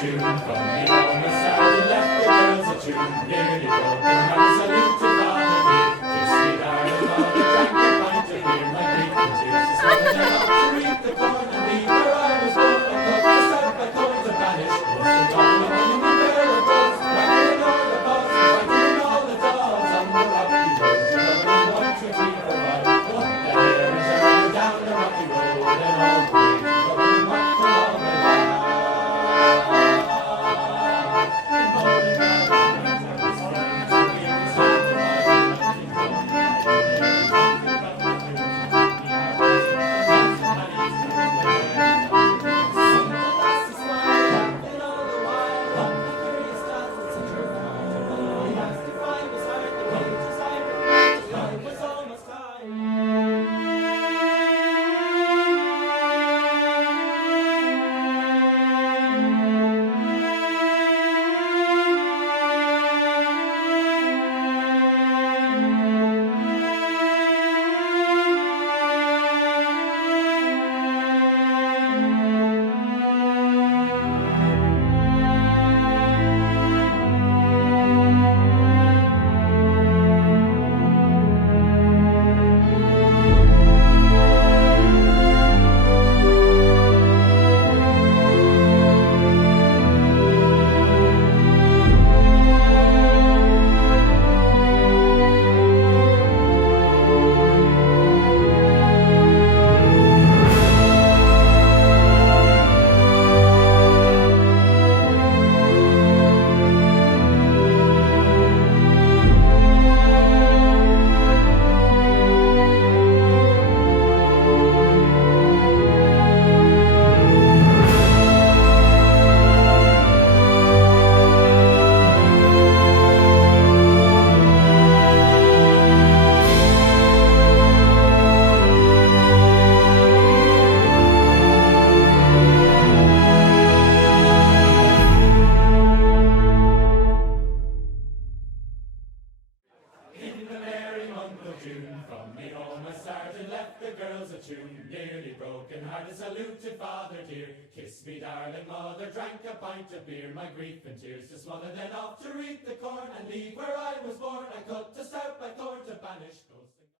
June, from the home a sergeant left the girls a tune, nearly broken heart, salute to father dear. Kiss me darling mother, drank a pint of beer, my grief and tears to swallow them up to reap the corn and leave where I was born. I cut the step, I told to banish, most of all the money we bear of us, rattling all the balls and fighting all the dogs on the rocky road. Loving 1, 2, 3, 4, 5, up the hill and turn down the rocky road, and all the way to Dublin, what for all my life. June, from me home a sergeant left the girls a tune, nearly broken hearted, salute to father dear. Kiss me darling mother, drank a pint of beer, my grief and tears to swallow, then off to reap the corn and leave where I was born. I cut to start by thorn to banish those